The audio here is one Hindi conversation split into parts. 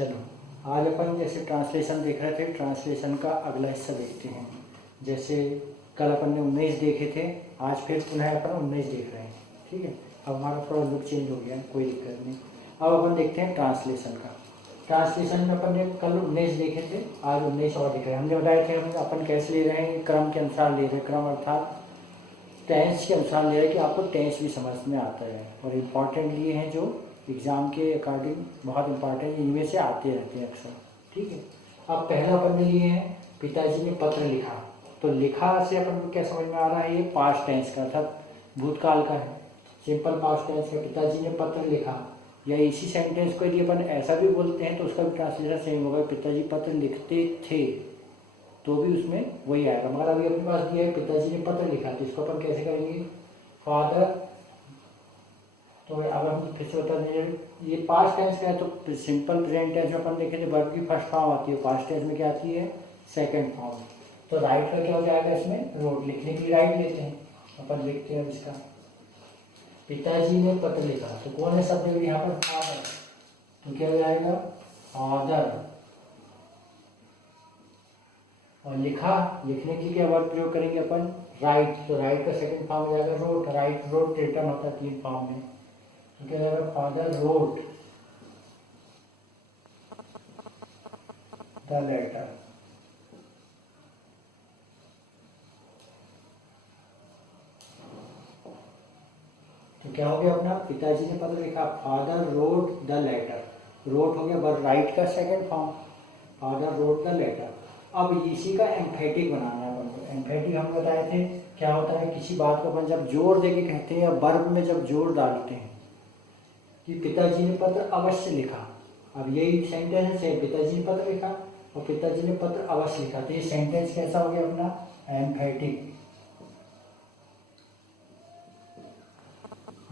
चलो आज अपन जैसे ट्रांसलेशन देख रहे थे, ट्रांसलेशन का अगला हिस्सा देखते हैं। जैसे कल अपन ने 19 देखे थे, आज फिर पुनः अपन 19 देख रहे हैं। ठीक है, अब हमारा थोड़ा लुक चेंज हो गया, कोई दिक्कत नहीं। अब अपन देखते हैं ट्रांसलेशन का। ट्रांसलेशन में अपन ने कल 19 देखे थे, आज 19 और देख रहे हैं। हमने बताए थे हम अपन कैसे ले रहे हैं, क्रम के अनुसार ले रहे हैं। क्रम अर्थात टेंस के अनुसार ले रहे हैं कि आपको टेंस भी समझ में आता है। और इम्पॉर्टेंट लिए हैं जो एग्ज़ाम के अकॉर्डिंग बहुत इंपॉर्टेंट, इनमें से आते रहते हैं अक्सर। ठीक है, अब पहला अपन ने लिए हैं पिताजी ने पत्र लिखा। तो लिखा से अपन को क्या समझ में आ रहा है, ये पास्ट टेंस का अर्थात भूतकाल का है, सिंपल पास्ट टेंस का। पिताजी ने पत्र लिखा, या इसी सेंटेंस को यदि अपन ऐसा भी बोलते हैं तो उसका भी ट्रांसलेशन सेम होगा। पिताजी पत्र लिखते थे तो भी उसमें वही आएगा। मगर अभी अपने पास दिया है पिताजी ने पत्र लिखा, तो इसको अपन कैसे करेंगे, फादर। तो अब हम फिर से बता दें, ये पास्ट टेंस का है तो सिंपल प्रेजेंट टेंस में अपन देखें तो वर्ब की फर्स्ट फॉर्म आती है, पास्ट टेंस में क्या आती है, सेकंड फॉर्म। तो राइट का क्या हो जाएगा, इसमें रोड लिखने की राइट लेते हैं। अपन लिखते हैं इसका, पिताजी ने पत्र लिखा, तो कौन है शब्द यहाँ पर, फादर। तो क्या हो जाएगा, फादर। और लिखा, लिखने के लिए क्या वर्ब प्रयोग करेंगे अपन, राइट। तो राइट का सेकंड फॉर्म हो जाएगा रोट। राइट रोट रिटर्न होता है 3 फॉर्म में। तो क्या हो जाएगा, फादर रोट द लेटर। तो क्या हो गया अपना, पिताजी ने पत्र लिखा, father wrote the letter. Wrote हो गया वर्ब राइट का second form, father wrote the letter. अब इसी का एम्फेटिक बनाना है अपन को। एम्फेटिक हम बताए थे क्या होता है, किसी बात को अपन जब जोर देके कहते हैं या वर्ब में जब जोर डालते हैं कि पिताजी ने पत्र अवश्य लिखा। अब यही सेंटेंस है, पिताजी ने पत्र लिखा और पिताजी ने पत्र अवश्य लिखा। तो ये सेंटेंस कैसा हो गया अपना, एम्फेटिक।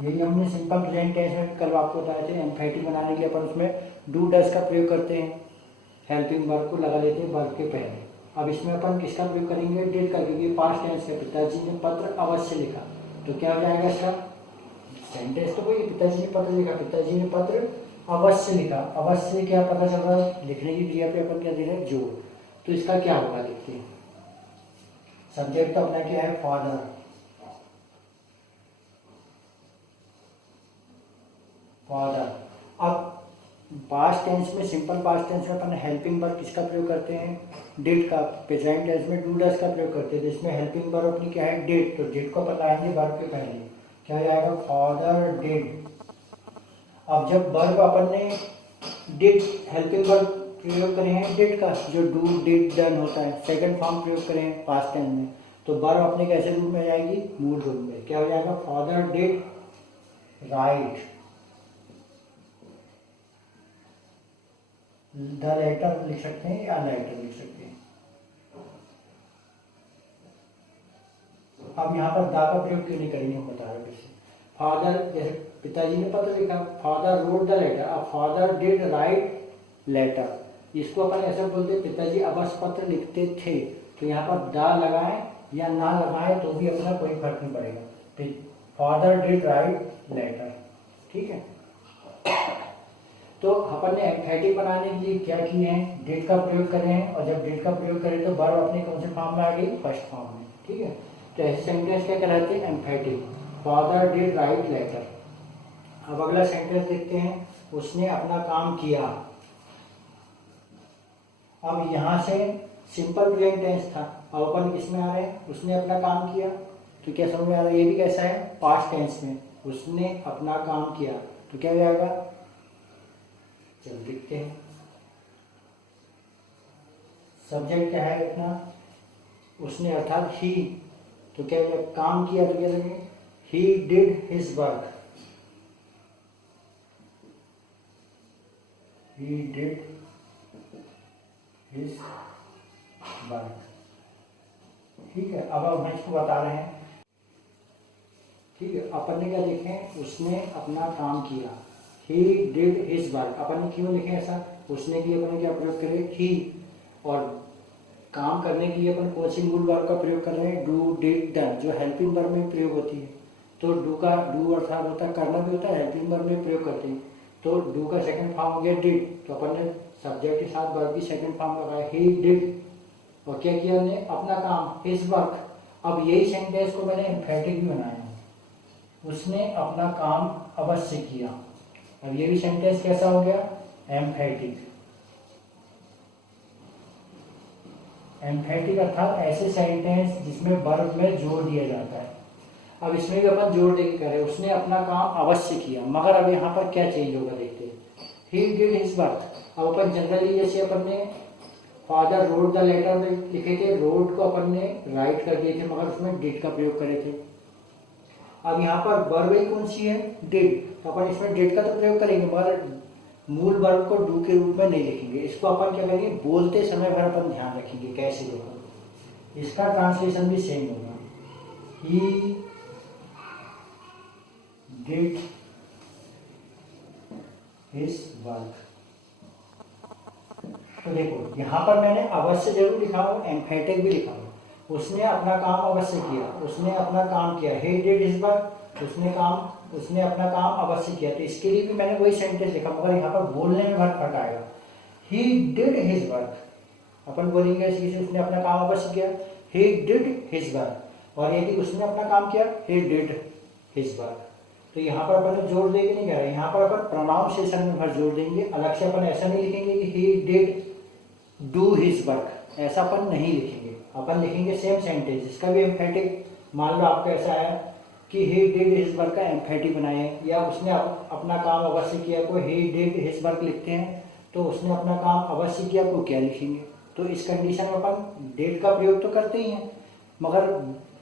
यही हमने सिंपल प्रेजेंट टेंस में कल आपको बताए थे। एम्फेटिक बनाने के लिए अपन उसमें डू डज का प्रयोग करते हैं, हेल्पिंग वर्ब को लगा लेते हैं वर्ब के पहले। अब इसमें अपन किसका प्रयोग करेंगे, डिड का, क्योंकि पास्ट टेंस है। पिताजी ने पत्र अवश्य लिखा, तो क्या हो जाएगा इसका सेंटेंस, तो कोई पिताजी ने पत्र लिखा, पिताजी ने पत्र अवश्य लिखा। अवश्य क्या पता चल रहा है, लिखने की क्रिया पे अपन क्या दे रहे हैं, जोर। तो इसका क्या होगा देखते हैं। सब्जेक्ट तो अपना क्या है, फादर। फादर। अब पास्ट टेंस में, सिंपल पास्ट टेंस में अपन हेल्पिंग वर्ब किसका प्रयोग करते हैं, डिड का। प्रेजेंट टेंस में डू डज का प्रयोग करते हैं। तो इसमें हेल्पिंग वर्ब अपनी क्या है, डिड। तो डिड को अपन लाएंगे वर्ब के पहले, क्या हो जाएगा, फादर डिड। अब जब वर्ब अपन ने डिड हेल्पिंग वर्ब प्रयोग करे हैं डिड का, जो डू डिड डन होता है, सेकंड फॉर्म प्रयोग करें हैं पास्ट टेंस में, तो वर्ब अपने कैसे रूप में जाएगी, मूल रूप में। क्या हो जाएगा, father did write the letter लिख सकते हैं या लेटर लिख सकते हैं। अब यहाँ पर दा का प्रयोग क्यों नहीं करेंगे, हम बता रहे हैं। फादर, जैसे पिताजी ने पत्र लिखा, फादर रोट द लेटर। अब फादर डिड राइट लेटर, इसको अपन ऐसे बोलते, पिताजी अवश्य पत्र लिखते थे। तो यहाँ पर दा लगाएं या ना लगाएं तो भी अपना कोई फर्क नहीं पड़ेगा। फादर डिड राइट लेटर, ठीक है। तो अपन ने एम्फेटिक बनाने के लिए क्या किए हैं, डिड का प्रयोग करें हैं। और जब डिड का प्रयोग करें तो वर्ब अपने कौन से फॉर्म में आ गई, फर्स्ट फॉर्म में। ठीक है, तो ऐसे सेंटेंस क्या कहलाते हैं, emphatic. Father did write letter. अब अगला सेंटेंस देखते हैं, उसने अपना काम किया। अब यहाँ से सिंपल प्रेजेंट टेंस था, अब अपन किस में आ रहे हैं, उसने अपना काम किया। तो क्या समझ में आ रहा है, ये भी कैसा है, पास्ट टेंस में, उसने अपना काम किया। तो क्या हो जाएगा, चलो देखते हैं। सब्जेक्ट क्या है अपना, उसने अर्थात ही। तो क्या काम किया, तो क्या देंगे, he did his work. He did his work, ठीक है। अब हम इसको बता रहे हैं, ठीक है। अपन ने क्या देखें, उसने अपना काम किया, ही डिड हिज वर्क। अपन ने क्यों लिखे ऐसा, उसने के लिए अपन ने क्या प्रयोग करे, ही। और काम करने के लिए अपन कौन सी मूल वर्ब का प्रयोग कर रहे हैं, डू डिड डन, जो हेल्पिंग वर्ब में प्रयोग होती है। तो डू का, डू अर्थात होता है करना भी होता है, हेल्पिंग वर्ब में प्रयोग करते हैं। तो डू का सेकंड फॉर्म हो गया डिड, तो अपन ने सब्जेक्ट के साथ वर्ब की सेकंड फॉर्म लगाया, ही डिड, और क्या किया हमने, अपना काम, हिज वर्क। अब यही सेंटेंस को मैंने एम्फेटिक भी बनाया, उसने अपना काम अवश्य किया। अब ये भी सेंटेंस कैसा हो गया, एम्फेटिक। एम्फेटिक अर्थात ऐसे सेंटेंस जिसमें वर्ब में जोर दिया जाता है। अब इसमें भी अपन जोर देकर करें, उसने अपना काम अवश्य किया, मगर अब यहाँ पर क्या चेंज होगा देखते हैं, ही डिड हिज वर्क। अब अपन जनरली जैसे अपन ने फादर रोड द लेटर में लिखे थे, रोड को अपन ने राइट कर दिए थे, मगर उसमें डिड का प्रयोग करे थे। अब यहाँ पर वर्ब कौन सी है, डिड, तो अपन इसमें डिड का तो प्रयोग करेंगे, मगर मूल वर्ब को डू के रूप में नहीं लिखेंगे। इसको अपन क्या करेंगे, बोलते समय भर अपन ध्यान रखेंगे कैसे होगा। इसका ट्रांसलेशन भी सेम होगा, ही डिड हिज वर्क। तो देखो यहाँ पर मैंने अवश्य जरूर लिखा हूँ, एम्फेटिक भी लिखा हूँ, उसने अपना काम अवश्य किया, उसने अपना काम किया, ही डिड हिज वर्क, उसने अपना काम अवश्य किया। तो इसके लिए भी मैंने वही सेंटेंस लिखा, मगर यहाँ पर बोलने में बहुत फर्क आएगा। ही डिड हिज वर्क, अपन बोलेंगे इसी से, उसने अपना काम अवश्य किया, ही डिड हिज वर्क, और यदि उसने अपना काम किया, ही डिड हिज वर्क। तो यहाँ पर अपन जोर दे के नहीं कह रहे, यहाँ पर अपन प्रोनाउंसिएशन में भर जोर देंगे। अलग से अपन ऐसा नहीं लिखेंगे कि he did do his work, ऐसा अपन नहीं लिखेंगे। अपन लिखेंगे सेम सेंटेंस, इसका भी एम्फेटिक, मान लो आपका ऐसा है कि ही डिड हिज वर्क का एम्फेटिक बनाए, या उसने अपना काम अवश्य किया को ही डिड हिज वर्क लिखते हैं, तो उसने अपना काम अवश्य किया को क्या लिखेंगे। तो इस कंडीशन में अपन डिड का प्रयोग तो करते ही हैं, मगर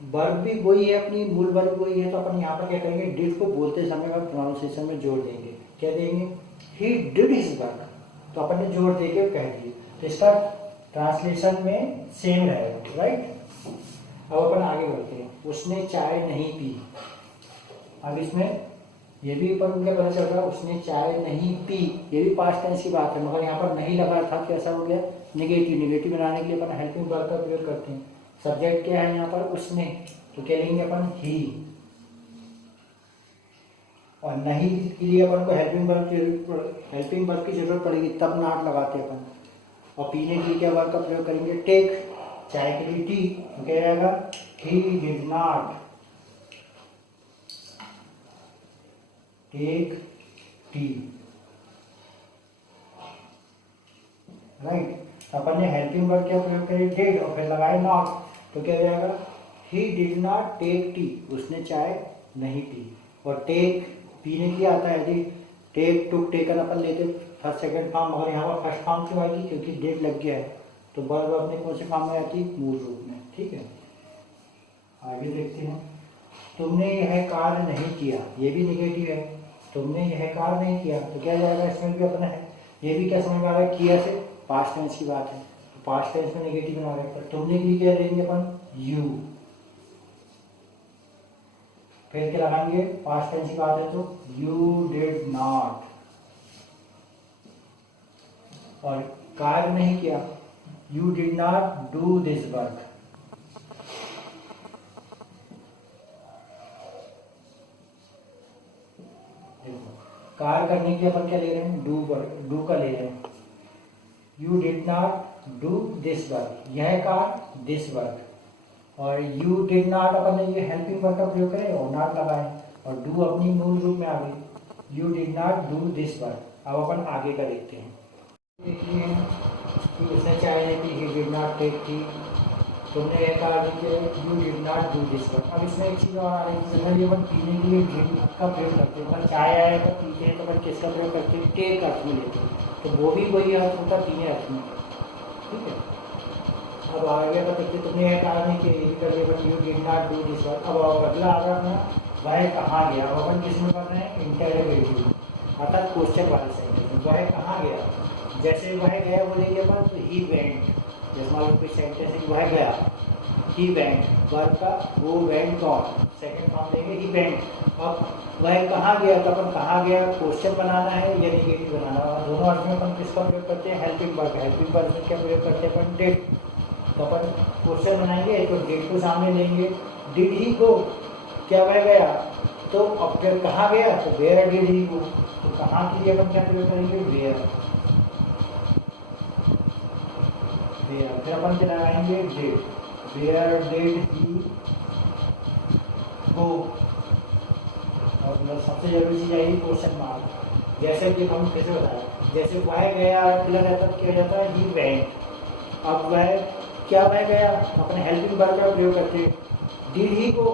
वर्ब भी वही है, अपनी मूल वर्ब वही है, तो अपन यहाँ पर क्या करेंगे, डिड को बोलते समय में प्रोनाउंसिएशन में जोड़ देंगे। क्या देंगे, ही डिड हिज वर्क, तो अपन ने जोड़ दे के कह दिए, तो इसका ट्रांसलेशन में सेम रहेगा, राइट। अब अपन आगे बढ़ते हैं, उसने चाय नहीं पी। अब इसमें ये भी अपन क्या पता चल रहा है, उसने चाय नहीं पी, ये भी पास्ट टेंस की बात है, मगर यहाँ पर नहीं लगा था, कैसा हो गया, नेगेटिव। नेगेटिव बनाने के लिए अपन हेल्पिंग वर्ब का प्रयोग करते हैं। सब्जेक्ट क्या है यहाँ पर, उसने, तो क्या लेंगे अपन, ही, और नहीं के लिए अपन को हेल्पिंग वर्ब की जरूरत पड़ेगी, तब नॉट लगाते अपन। और पीने के लिए क्या वर्ब का प्रयोग करेंगे, टेक, चाय के लिए टी, तो क्या रहेगा, he did not take T, right. अपन ने हेल्पिंग वर्ब क्या प्रयोग करे, डिड, और फिर लगाए नॉट, तो क्या हो जाएगा, he did not take tea, उसने चाय नहीं पी। और टेक पीने के लिए आता है, यदि टेक, टुक, टेकन अपन लेते फर्स्ट सेकंड फॉर्म, मगर यहाँ पर फर्स्ट फॉर्म क्यों आएगी, क्योंकि डिड लग गया है, तो वर्ब अपने कौन से फॉर्म में आती है, मूल रूप में, ठीक है। आगे देखते हैं, तुमने यह कार्य नहीं किया, ये भी निगेटिव है, तुमने यह कार्य नहीं किया, तो क्या जाएगा, इसमें भी अपना है, ये भी क्या समझ में आ रहा है, किया से पास्ट टेंस की बात है, तो पास्ट टेंस में नेगेटिव बना रहे हैं, पर तुमने के लिए क्या लेंगे अपन, यू, फिर क्या लगाएंगे, पास्ट टेंस की बात है तो यू डिड नॉट, और कार्य नहीं किया, you did not do this work. कार्य करने के अपन क्या ले रहे हैं, डू वर्क, डू का ले रहे हैं, you did not do this work, यह कार्य, दिस वर्क, और यू डिड नॉट अपन ने ये हेल्पिंग वर्ब का प्रयोग करें और नॉट लगाए, और डू अपनी मूल रूप में आ गई, you did not do this work. अब अपन आगे का देखते हैं, देखिए कि उसने चाय नहीं पी, he did not take tea, तुमने यह कहा कि you did not do this work. अब इसमें एक चीज़ और आ रही है, जनरली अपन पीने के लिए डिड का प्रयोग करते हैं, पर चाय आया तो पीते हैं, तो अपन किसका प्रयोग करते हैं, टेक अर्थ में लेते हैं, तो वो भी वही अर्थ होता है, पीने अर्थ में, ठीक है। अब आगे देखिए, तुमने यह कहा नहीं कि you did not do this work. अब अगला आ रहा है, वह कहाँ गया, अपन किसमें कर रहे हैं, इंटरोगेटिव, अर्थात क्वेश्चन वाले सेंटेंस, वह कहाँ गया, जैसे वह गया बोलेंगे अपन, तो ही वेंट, जैसे मान लो कोई सेंटेंस है कि वह गया, ही वेंट, वर्ब का वो वेंट गॉन, सेकंड फॉर्म देंगे ही वेंट। अब वह कहाँ गया, तो अपन कहाँ गया क्वेश्चन बनाना है या नेगेटिव बनाना है, दोनों अर्थ में अपन किसका प्रयोग करते हैं, हेल्पिंग वर्ब। हेल्पिंग वर्ब में क्या प्रयोग करते हैं अपन, डिड, तो अपन क्वेश्चन बनाएंगे तो डिड को सामने लेंगे, डिड ही गो, क्या वह गया, तो अब फिर कहाँ गया, तो वेयर डिड ही गो, तो कहाँ के लिए अपन क्या प्रयोग करेंगे, वेयर। वेयर, फिर अपन क्या लगाएंगे डिड, वेयर डिड ही गो, और मतलब सबसे जरूरी चीज आई क्वेश्चन मार्क। जैसे कि हम कैसे बताया, जैसे वह गया अकेला रहता तो क्या हो जाता है ही वेंट, अब वह क्या वह गया अपने हेल्पिंग वर्ब का प्रयोग करते, डिड ही गो,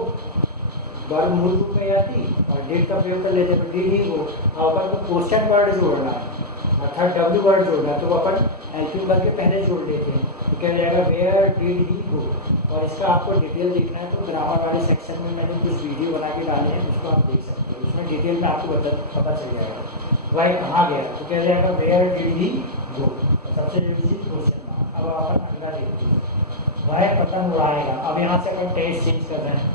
वर्ब मूल रूप में आती और डिड का प्रयोग कर लेते, तो डिड ही गो। अब अपन को क्वेश्चन वर्ड जोड़ना है अर्थात डब्ल्यू वर्ड जोड़ना है, तो अपन हेल्पिंग वर्ब के पहले जोड़ देते हैं, तो क्या हो जाएगा वेयर डिड ही गो। और इसका आपको डिटेल देखना है तो ग्रामर वाले सेक्शन में मैंने कुछ वीडियो बना के डाले हैं, उसको आप देख सकते हो, उसमें डिटेल में आपको पता चल जाएगा वह कहाँ गया, तो क्या हो जाएगा वेयर डिड ही गो, सबसे जरूरी चीज क्वेश्चन मार्क। अब अपन अगला देखते हैं, वह पतंग उड़ाएगा। अब यहाँ से अपन टेंस चेंज कर रहे हैं,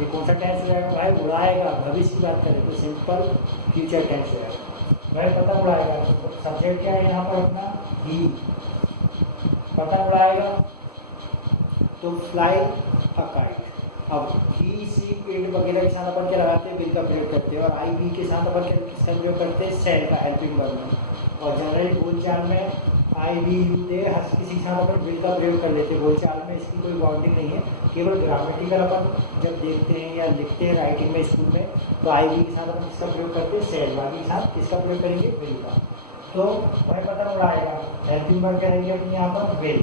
ये कौन सा टेंस हो जाएगा, वह उड़ाएगा, भविष्य की बात करें तो सिंपल फ्यूचर टेंस हो जाएगा, वह पतंग उड़ाएगा। सब्जेक्ट क्या है यहाँ पर अपना ही, पतंग उड़ाएगा तो फ्लाई अ काइट। अब ही सी इट वगैरह के साथ अपन क्या लगाते हैं, विल का प्रयोग करते हैं, और आई बी के साथ अपन किसका प्रयोग करते हैं, सेल का हेल्पिंग वर्ब में। और जनरली बोलचाल में आई बी यू दे हर किसी के साथ अपन विल का प्रयोग कर लेते हैं, बोलचाल में इसकी कोई बाउंडिंग नहीं है, केवल ग्रामेटिकल अपन जब देखते हैं या लिखते हैं राइटिंग में स्कूल में, तो आई बी के साथ अपन किसका प्रयोग करते हैं, सेल, बाकी के साथ किसका प्रयोग करेंगे, विल का। तो वह पता उड़ाएगा, हेल्पिंग वर्ब क्या रहेगी अपनी यहाँ पर विल,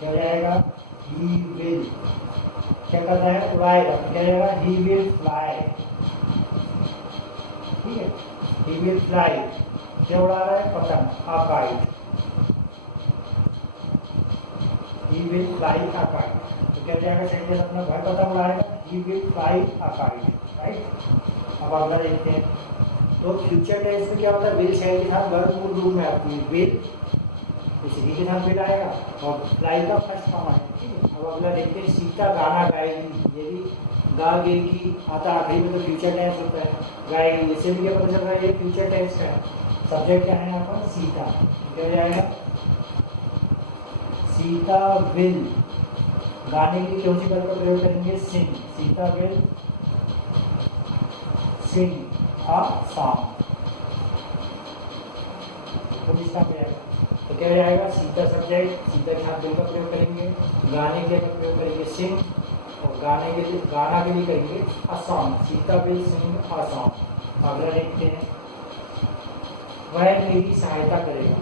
क्या हो जाएगा ही विल, क्या करता है उड़ाएगा, तो क्या जाएगा ही विल फ्लाई, ठीक है, ही विल फ्लाई, क्या उड़ा रहा है पतंग, a kite, he will fly a kite, तो क्या जाएगा सेंटेंस अपना वह पतंग उड़ाएगा, he will fly a kite, right. अब अगला देखते हैं, तो फ्यूचर टेंस में क्या होता है, विल शैल के साथ वर्ब मूल रूप में आती है, विल इसी के साथ विल आएगा और फ्लाई का फर्स्ट फॉर्म है, ठीक है। अब अगला देखते हैं, सीता गाना गाएगी, ये भी गा गेगी आता आखिरी में, तो फ्यूचर टेंस होता है, गाएगी, इससे भी क्या पता चल रहा है ये फ्यूचर टेंस का है। सब्जेक्ट क्या है यहाँ पर सीता, क्या हो जाएगा सीता विल, गाने के लिए कौन सी वर्ब का प्रयोग करेंगे, sing, Sita will sing a song, तो इसका क्या है, तो क्या हो जाएगा सीता सब्जेक्ट, सीता के साथ विल का प्रयोग करेंगे, गाने के लिए प्रयोग करेंगे सिंग, और गाने के लिए गाना के लिए करेंगे a song, Sita will sing a song. अगला देखते हैं, वह मेरी सहायता करेगा,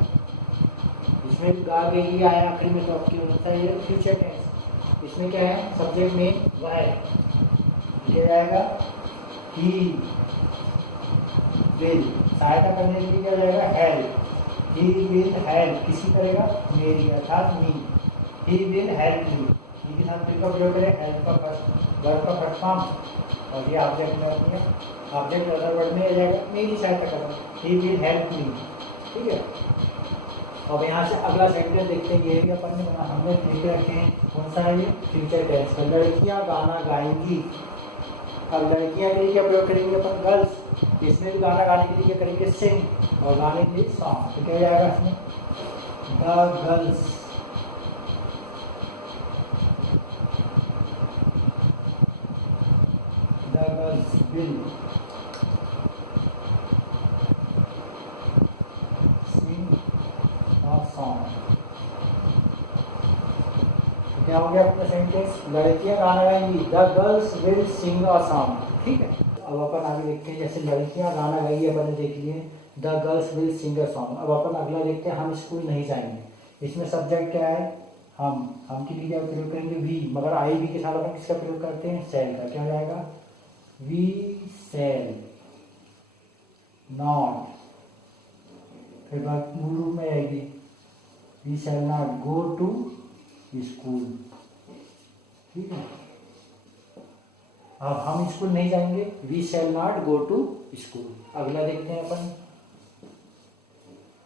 इसमें गा गेगी आया आखिरी में, तो आपकी होता है ये फ्यूचर टेंस, इसमें क्या है सब्जेक्ट में वह, क्या जाएगा ही विल, सहायता करने के लिए क्या जाएगा हेल्प, ही विल हेल्प, किसी करेगा मेरी अर्थात मी, ही विल हेल्प मी, ही के साथ विल का प्रयोग करें, हेल्प का फर्स्ट वर्ब का फर्स्ट फॉर्म, और ये ऑब्जेक्ट में होती है, ऑब्जेक्ट अदर वर्ड में आ जाएगा मेरी सहायता करो, ही विल हेल्प मी, ठीक है। अब यहाँ से अगला सेंटेंस देखते हैं, ये भी अपन ने हमने लिख रखे हैं, कौन सा है ये फ्यूचर टेंस का, लड़कियाँ गाना गाएंगी। अब लड़कियाँ के लिए क्या प्रयोग करेंगे अपन, गर्ल्स, इसमें भी गाना गाने के लिए क्या करेंगे सिंग, और गाने के लिए सॉन्ग, तो क्या हो जाएगा इसमें the girls, the girls will sing a song, क्या हो गया अपना सेंटेंस, लड़कियां गाना गाएंगी, the girls will sing a song, ठीक है। अब अपन आगे देखते हैं, जैसे लड़कियां गाना गाएंगी अपन ने देख लिए, the girls will sing a song. अब अपन अगला देखते हैं, हम स्कूल नहीं जाएंगे, इसमें सब्जेक्ट क्या है हम के लिए क्या प्रयोग करेंगे वी, मगर आई वी के साथ अपन किसका प्रयोग करते हैं सेल का, क्या हो जाएगा वी सेल नॉट, फिर बात मूल रूप में आएगी we shall not go to school, ठीक है। अब हम स्कूल नहीं जाएंगे, we shall not go to school. अगला देखते हैं अपन,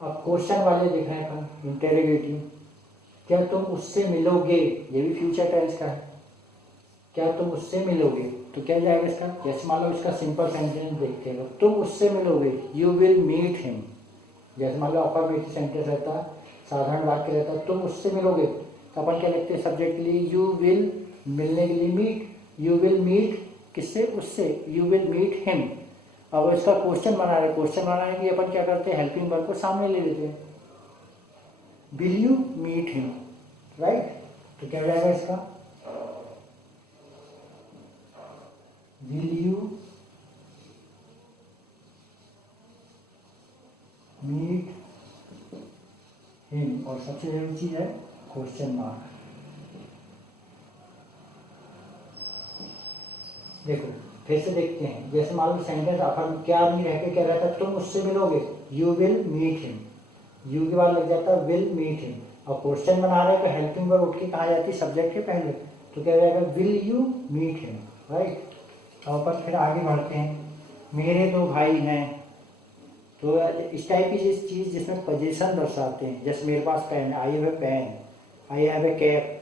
अब क्वेश्चन वाले देख रहे हैं अपन, इंटेरोगेटिव, क्या तुम उससे मिलोगे, ये भी फ्यूचर टेंस का है, क्या तुम उससे मिलोगे, तो क्या जाएगा इसका, जैसे मान लो इसका सिंपल सेंटेंस देखते हैं, तुम उससे मिलोगे, यू विल मीट हिम, जैसे मान लो अफर्मेटिव सेंटेंस रहता है, साधारण वाक्य रहता है, तुम उससे मिलोगे, तो अपन क्या लिखते हैं सब्जेक्ट के लिए यू विल, मिलने के लिए मीट, यू विल मीट किससे, उससे, यू विल मीट हिम। अब इसका क्वेश्चन बना रहे, क्वेश्चन बनाने के लिए अपन क्या करते हैं हेल्पिंग वर्ब को सामने ले लेते हैं, will you meet him, right. तो क्या हो जाएगा इसका, विल यू मीट हिम, और सबसे जरूरी चीज है क्वेश्चन मार्क। देखो फिर से देखते हैं, जैसे मान लो सेंटेंस अपन क्या नहीं रह के क्या रहता है, तुम उससे मिलोगे, you will meet him, you के बाद लग जाता है विल मीट हिम, और क्वेश्चन बना रहे हैं तो हेल्पिंग वर्ब उठ के कहा जाती है सब्जेक्ट के पहले, तो क्या जाएगा will you meet him, right. और पर फिर आगे बढ़ते हैं, मेरे दो भाई हैं, तो इस टाइप की चीज जिसमें पोजीशन दर्शाते हैं, जैसे मेरे पास pen, I have a pen, I have a cap,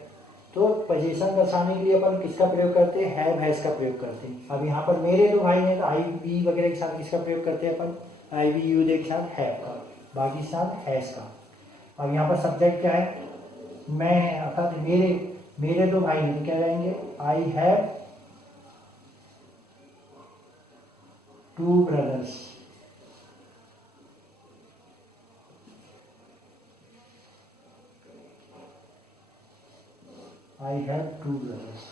तो पोजीशन दर्शाने के लिए अपन किसका प्रयोग करते हैं, हैव हैज का प्रयोग करते हैं। अब यहाँ पर मेरे दो भाई हैं तो आई बी वगैरह के साथ किसका प्रयोग करते हैं अपन, आई बी यू के साथ हैव का, बाकी साथ हैज का। अब यहाँ पर सब्जेक्ट क्या है, मैं है, अर्थात मेरे दो भाई हैं, तो क्या जाएंगे, I have two brothers, I have two brothers,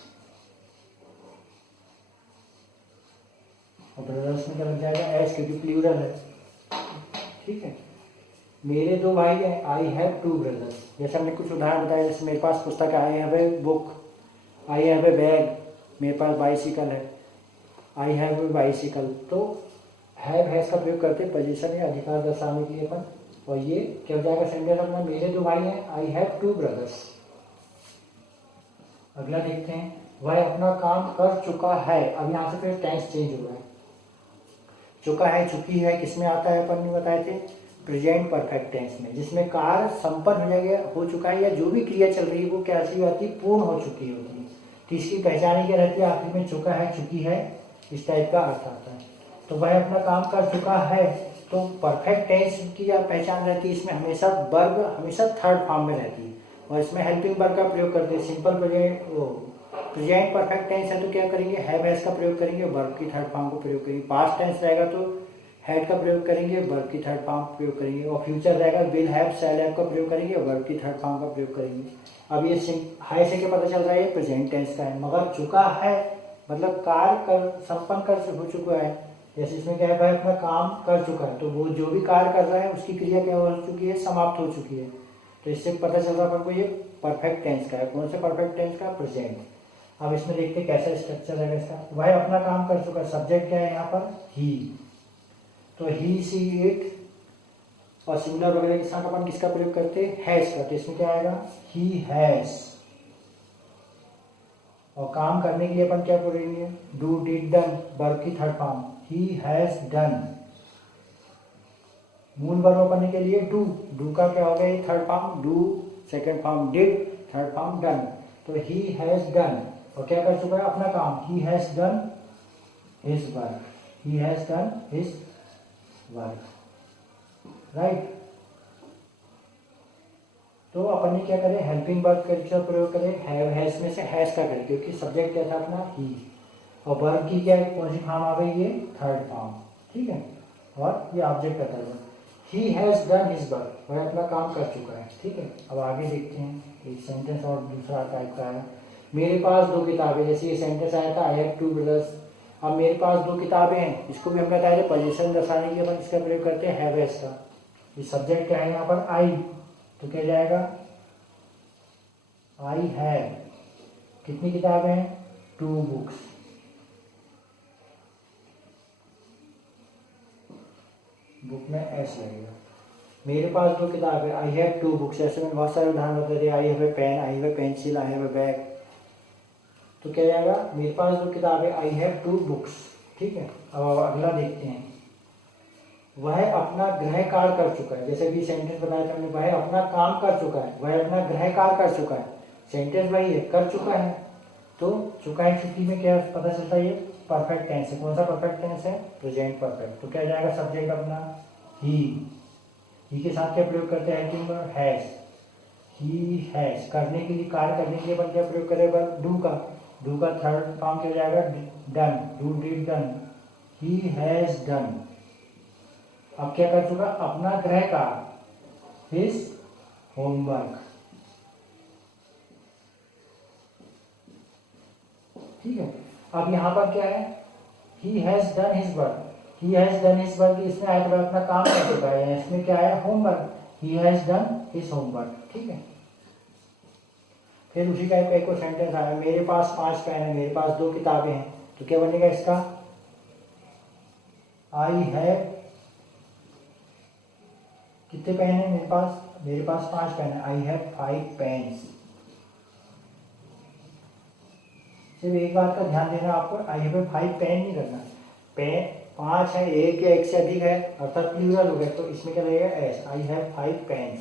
और ब्रदर्स में क्या लग जाएगा एस, क्योंकि प्लूरल है, ठीक है। मेरे दो भाई हैं, आई हैव टू ब्रदर्स, जैसे हमने कुछ उदाहरण बताया, जैसे मेरे पास पुस्तक है, आई have a book, I have a bag, मेरे पास बाइसिकल है, आई हैव ए बाइसिकल। तो हैव हैज का प्रयोग करते पोजीशन या अधिकार दर्शाने के लिए अपन, और ये क्या हो जाएगा सेंटेंस अपना, मेरे दो भाई हैं, आई हैव टू ब्रदर्स। अगला देखते हैं, वह अपना काम कर चुका है। अब यहाँ से फिर टेंस चेंज हो रहा है, चुका है चुकी है किसमें आता है, अपन ने बताए थे प्रेजेंट परफेक्ट टेंस में, जिसमें कार्य संपन्न हो जाएगा, हो चुका है, या जो भी क्रिया चल रही है वो कैसी आती है, पूर्ण हो चुकी होती है। तो इसकी पहचान ही क्या रहती है, आखिर में चुका है चुकी है, इस टाइप का अर्थ आता है। तो वह अपना काम कर चुका है, तो परफेक्ट टेंस की क्या पहचान रहती है, इसमें हमेशा वर्ब हमेशा थर्ड फॉर्म में रहती है, और इसमें हेल्पिंग वर्ब का प्रयोग करते हैं। सिंपल प्रेजेंट परफेक्ट टेंस है तो क्या करेंगे, हैव हैज का प्रयोग करेंगे, वर्ब की थर्ड फॉर्म को प्रयोग करेंगे। पास्ट टेंस रहेगा तो हैड का प्रयोग करेंगे, वर्ब की थर्ड फॉर्म प्रयोग करेंगे, और फ्यूचर रहेगा विल हैव शैल हैव का प्रयोग करेंगे, और वर्ब की थर्ड फॉर्म का प्रयोग करेंगे। अब ये हाई से क्या पता चल रहा है, ये प्रेजेंट टेंस का है, मगर चुका है मतलब कार्य कर संपन्न कर हो चुका है। जैसे इसमें क्या है, भाई अपना काम कर चुका है, तो वो जो भी कार्य कर रहा है उसकी क्रिया क्या हो चुकी है, समाप्त हो चुकी है। तो इससे पता चल रहा है आपको ये परफेक्ट टेंस का है। कौन सा परफेक्ट टेंस का, प्रेजेंट। अब इसमें देखते हैं कैसा स्ट्रक्चर है इसका। वह अपना काम कर चुका है, सब्जेक्ट क्या है यहाँ पर, ही, तो ही सी इट, और सिंगुलर वगैरह के साथ अपन किसका प्रयोग करते हैं, हैज का। तो इसमें क्या आएगा, ही हैज, और काम करने के लिए अपन क्या करेंगे, डू डिड डन, वर्ब की third form, he has done. मूल वर्ब बनने के लिए डू का क्या हो गया, ये third form, do second form, did third form, done. तो ही हैज डन, और क्या कर चुका है, अपना काम, he has done his work, he has done his work, right. तो अपन ने क्या करें, हेल्पिंग वर्ब का प्रयोग करें, हैव हैज में से हैज का करें, क्योंकि सब्जेक्ट क्या था अपना, ही, और वर्ब की क्या कौन सी फॉर्म आ गई, ये थर्ड फॉर्म, ठीक है, और ये ऑब्जेक्ट का third. He has done his work, वह अपना काम कर चुका है, ठीक है। अब आगे देखते हैं, एक सेंटेंस और दूसरा टाइप का है, मेरे पास दो किताबें। जैसे ये सेंटेंस आया था, आई हैव टू ब्रदर्स। अब मेरे पास दो किताबें हैं, इसको भी हम बताए थे पोजीशन दर्शाने के लिए अपन इसका प्रयोग करते हैं हैव हैज का। ये सब्जेक्ट क्या है यहाँ पर, आई, तो क्या जाएगा, आई हैव, कितनी किताबें हैं, टू बुक्स, बुक में एस लगेगा। मेरे पास दो किताबें, आई हैव टू बुक्स। ऐसे में बहुत सारे उदाहरण होते थे, I have a pen, I have a pencil, I have a bag. तो क्या जाएगा, मेरे पास दो किताबें, आई हैव टू बुक्स, ठीक है। अब अगला देखते हैं, वह अपना गृह कार्य कर चुका है। जैसे भी सेंटेंस बताया था हमने, वह अपना काम कर चुका है, वह अपना गृह कार्य कर चुका है, सेंटेंस वही है, कर चुका है। तो चुका है चुकी में क्या पता चलता है, ये परफेक्ट टेंस है। कौन सा परफेक्ट टेंस है, प्रेजेंट परफेक्ट। तो क्या जाएगा, सब्जेक्ट अपना ही के साथ क्या प्रयोग करते हैं, helping verb has, he has. करने के लिए, कार्य करने के लिए अपन क्या प्रयोग करेगा, डू का थर्ड फॉर्म क्या जाएगा, done, do did done, he has done. अब क्या कर चुका, अपना गृह कार्य, हिज होमवर्क, ठीक है। अब यहाँ पर क्या है, he has done his work, he has done his work, इसमें आया तो अपना काम कर चुका है, इसमें क्या है homework, he has done his homework, ठीक है। फिर उसी टाइप का एक और सेंटेंस आया, मेरे पास 5 पेन है, मेरे पास 2 किताबें हैं, तो क्या बनेगा इसका, आई हैव, कितने पेन है मेरे पास 5 पेन है, आई हैव 5 पेन्स। सिर्फ एक बात का ध्यान देना आपको, आई हैव 5 पेन नहीं करना, पेन 5 है, एक या एक से अधिक है अर्थात प्लूरल हो गया, तो इसमें क्या लगेगा एस, आई हैव 5 पेन्स,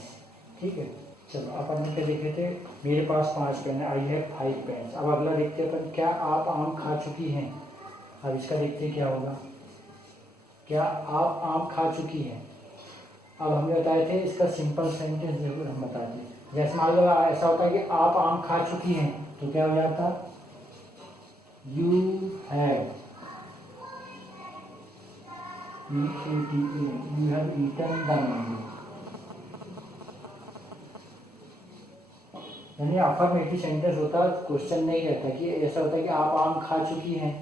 ठीक है। चलो अपन ने क्या देखे थे, मेरे पास 5 पेन है, आई हैव 5 पेन्स। अब अगला देखते हैं अपन, क्या आप आम खा चुकी हैं। अब इसका देखते हैं क्या होगा, क्या आप आम खा चुकी हैं। अब हमने बताए थे इसका सिंपल सेंटेंस जरूर हम बताते हैं, जैसे मान लो ऐसा होता है कि आप आम खा चुकी हैं, तो क्या हो जाता, you have eaten the mango, यानी अफर्मेटिव सेंटेंस होता, क्वेश्चन नहीं रहता कि ऐसा होता है कि आप आम खा चुकी हैं,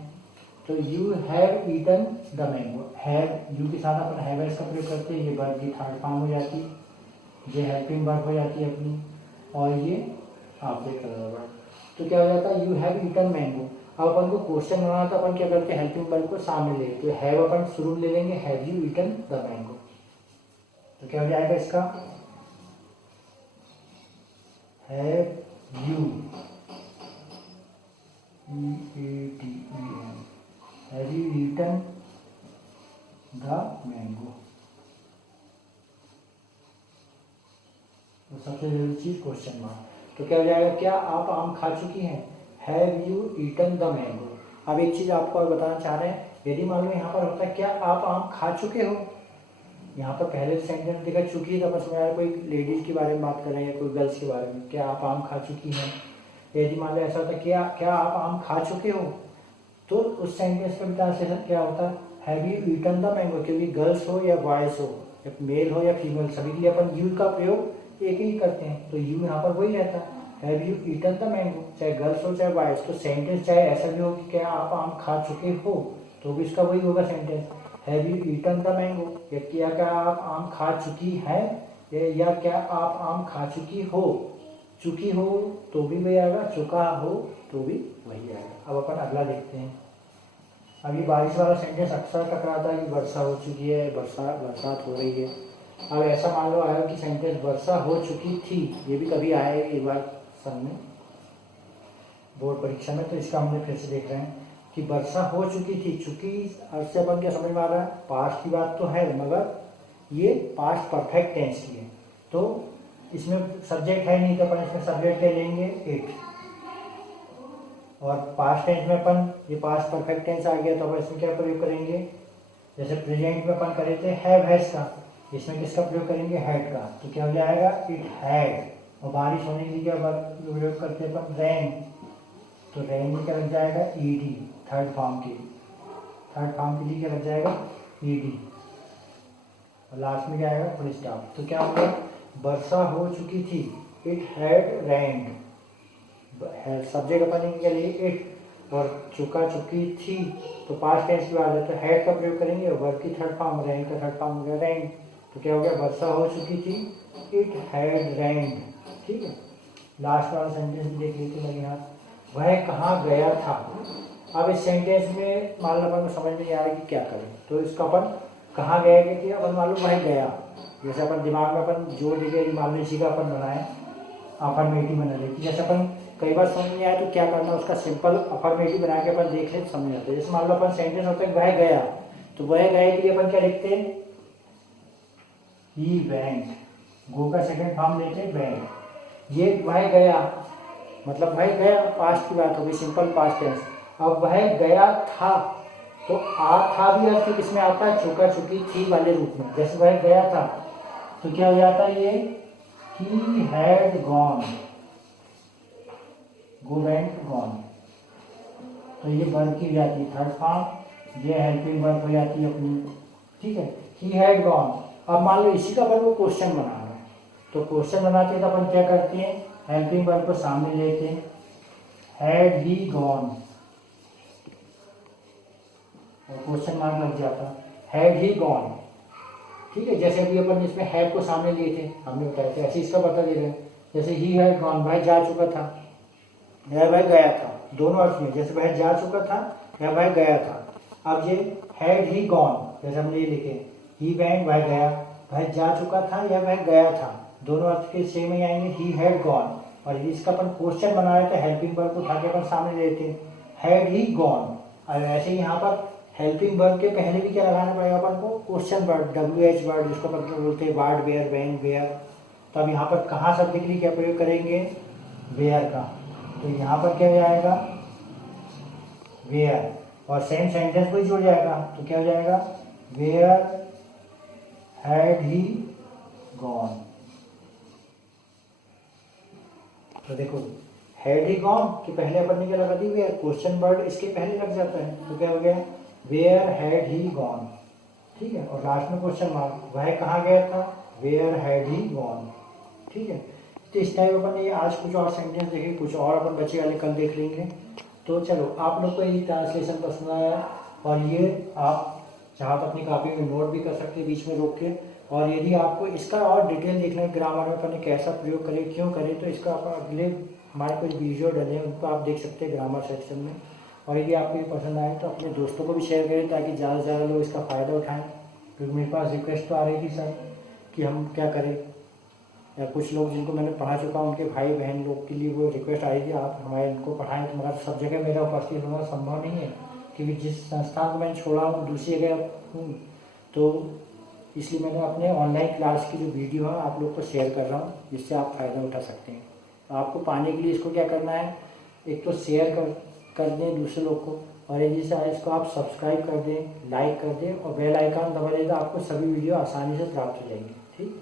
तो you have eaten the mango, have you के साथ अपन हैव इसका प्रयोग करते हैं, ये वर्ब की थर्ड फॉर्म हो जाती है, ये हेल्पिंग वर्ब हो जाती है अपनी, और ये ऑब्जेक्ट वर्ब, तो क्या हो जाता है यू हैव ईटन मैंगो। अब अपन को क्वेश्चन बनाना तो अपन क्या करते हैं, हेल्पिंग वर्ब को सामने ले, तो हैव अपन शुरू ले लेंगे, have you eaten the mango, तो क्या हो जाएगा इसका, have you EATEN, have you eaten the mango. तो सबसे जरूरी चीज क्वेश्चन मार्क, तो क्या हो जाएगा, क्या आप आम खा चुकी हैं, have you eaten the mango. अब एक चीज आपको और बताना चाह रहे हैं, यदि मान लो यहाँ पर होता है क्या आप आम खा चुके हो, यहाँ पर पहले सेंटेंस देखा चुकी है, तो बस मैं कोई लेडीज के बारे में बात कर रहे हैं या कोई गर्ल्स के बारे में, क्या आप आम खा चुकी हैं। यदि मान लो ऐसा होता है क्या आप आम खा चुके हो, तो उस सेंटेंस का ट्रांसलेशन क्या होता है, have you eaten the mango, क्योंकि गर्ल्स हो या बॉयज हो या मेल हो या फीमेल, सभी के लिए अपन यू का प्रयोग एक ही करते हैं, तो यू यहाँ पर वही रहता है, have you eaten the mango, चाहे गर्ल्स हो चाहे बॉयज, तो सेंटेंस चाहे ऐसा भी हो कि क्या आप आम खा चुके हो, तो भी इसका वही होगा sentence, have you eaten the mango, या क्या आप आम खा चुकी हैं, या क्या आप आम खा चुकी हो तो भी वही आएगा, चुका हो तो भी वही आएगा। अब अपन अगला देखते हैं। अब ये बारिश वाला सेंटेंस अक्सर टकराता है कि वर्षा हो चुकी है, बरसात हो रही है। अब ऐसा मान लो आया कि सेंटेंस वर्षा हो चुकी थी, ये भी कभी आए एक बार सन में बोर्ड परीक्षा में, तो इसका हमने फिर से देख रहे हैं कि वर्षा हो चुकी थी, चुकी अर्थ से अपन क्या समझ में आ रहा है, पास्ट की बात तो है मगर ये पास्ट परफेक्ट टेंस की है, तो इसमें सब्जेक्ट है नहीं, तो अपन इसमें सब्जेक्ट ले लेंगे इट, और पास्ट टेंस में अपन ये पास्ट परफेक्ट टेंस आ गया, तो अपन इसमें क्या प्रयोग करेंगे, जैसे प्रेजेंट में अपन करे थे हैव हैज का, इसमें किसका प्रयोग करेंगे, हैड का, तो क्या हो जाएगा इट हैड। और बारिश होने के लिए क्या प्रयोग करते हैं अपन, रेन, तो रेन में क्या लग जाएगा ईडी, थर्ड फॉर्म के लिए क्या लग जाएगा ईडी, और लास्ट में क्या आएगा फुल स्टॉप। तो क्या होगा, वर्षा हो चुकी थी, इट हैड रेन्ड, सब्जेक्ट अपन के लिए इट, और चुकी थी तो पास्ट टेंस की बात है, तो हैड का प्रयोग करेंगे, और वर्ब की थर्ड फॉर्म, रेन का थर्ड फॉर्म हो गया रेन, तो क्या हो गया वर्षा हो चुकी थी, इट हैड रेन्ड, ठीक है। लास्ट वाला सेंटेंस भी देख लेते हैं यहाँ, वह कहाँ गया था। अब इस सेंटेंस में मान लो अपन को समझ में नहीं आ रहा कि क्या करें, तो इसका अपन कहाँ गया कि अपन मान लो वह गया, जैसे अपन दिमाग में अपन जो जगह मान लो इसी का अपन बनाए अफर्मेटिव बना लेते, जैसे अपन कई बार समझ नहीं आया तो क्या करना, उसका सिंपल अफर्मेटिव बना के अपन देख ले समझ आता है। जैसे मान लो अपन सेंटेंस होता है वह गया, तो वह गए के लिए अपन क्या लिखते हैं, ही वेंट, गो का सेकंड फॉर्म लेते हैं वेंट, ये वह गया मतलब वह गया पास्ट की बात होगी, सिंपल पास्ट टेंस। अब वह गया था, तो आ था भी अर्थ किसमें आता है, चुका चुकी थी वाले रूप में, जैसे वह गया था तो क्या हो जाता है ये he had gone, go went gone, तो ये वर्ब की जाती है थर्ड फॉर्म, ये हेल्पिंग वर्ब हो जाती है अपनी, ठीक है, he had gone। अब मान लो इसी का अपन को क्वेश्चन बनाना है, तो क्वेश्चन बनाते हैं तो अपन क्या करते हैं, हेल्पिंग वर्ब को सामने लेते हैं, had he gone, question mark लग जाता, हैड ही गॉन। ठीक है, जैसे अभी अपन इसमें हैड को सामने लिए थे, हमने बताया था, ऐसे इसका बता दे रहे हैं। जैसे ही हैड गॉन, वह जा चुका था या वह गया था, दोनों अर्थ में, जैसे वह जा चुका था या वह गया था। अब ये हैड ही गॉन, जैसे हमने ये लिखे ही वेंट, वह गया, वह जा चुका था या वह गया था, दोनों अर्थ के सेम ही आएंगे, ही हैड गॉन। और इसका अपन क्वेश्चन बना रहे थे, हेल्पिंग वर्ब उठा के अपन सामने लेते हैं, हैड ही गॉन। और ऐसे ही यहाँ पर हेल्पिंग वर्ब के पहले भी क्या लगाना पड़ेगा अपन को, क्वेश्चन वर्ड, WH वर्ड, जिसको अपन बोलते हैं वार्ड, वेयर, व्हेन, वेयर। तब यहाँ पर कहाँ शब्द के लिए क्या प्रयोग करेंगे, वेयर का। तो यहाँ पर क्या हो जाएगा, वेयर, और सेम सेंटेंस को ही जुड़ जाएगा, तो क्या हो जाएगा, वेयर हैड ही गॉन। तो देखो हैड ही गॉन कि पहले अपन ने क्या लगा दी, वेयर, क्वेश्चन वर्ड इसके पहले लग जाता है, तो क्या हो गया, वेयर हैड ही गॉन। ठीक है, और लास्ट में क्वेश्चन मार्क, वह कहाँ गया था, वेयर हैड ही गॉन। ठीक है, तो इस टाइप अपन ने आज कुछ और सेंटेंस देखे, कुछ और अपन बच्चे वाले कल देख लेंगे। तो चलो आप लोग को ये ट्रांसलेशन पसंद आया, और ये आप चाहो तो अपनी कॉपी में नोट भी कर सकते हैं बीच में रोक के। और यदि आपको इसका और डिटेल देखना है, ग्रामर में अपन ने कैसा प्रयोग करे, क्यों करे, तो इसका आप अगले हमारे कुछ वीडियो डले हैं, उनको आप देख सकते हैं ग्रामर सेक्शन में। और यदि आपको ये पसंद आए तो अपने दोस्तों को भी शेयर करें, ताकि ज़्यादा से ज़्यादा लोग इसका फ़ायदा उठाएं। क्योंकि मेरे पास रिक्वेस्ट तो आ रही थी सर कि हम क्या करें, या कुछ लोग जिनको मैंने पढ़ा चुका हूँ उनके भाई बहन लोग के लिए वो रिक्वेस्ट आई थी, आप हमारे उनको पढ़ाएं। तो मगर सब जगह मेरा उपस्थित होना संभव नहीं है, क्योंकि जिस संस्थान को मैंने छोड़ा हूँ दूसरी जगह हूँ, तो इसलिए मैंने अपने ऑनलाइन क्लास की जो वीडियो है आप लोग को शेयर कर रहा हूँ, जिससे आप फ़ायदा उठा सकते हैं। तो आपको पाने के लिए इसको क्या करना है, एक तो शेयर कर दें दूसरे लोग को, और यदि इसको आप सब्सक्राइब कर दें, लाइक कर दें, और बेल आइकन दबा दें, तो आपको सभी वीडियो आसानी से प्राप्त हो जाएंगे। ठीक।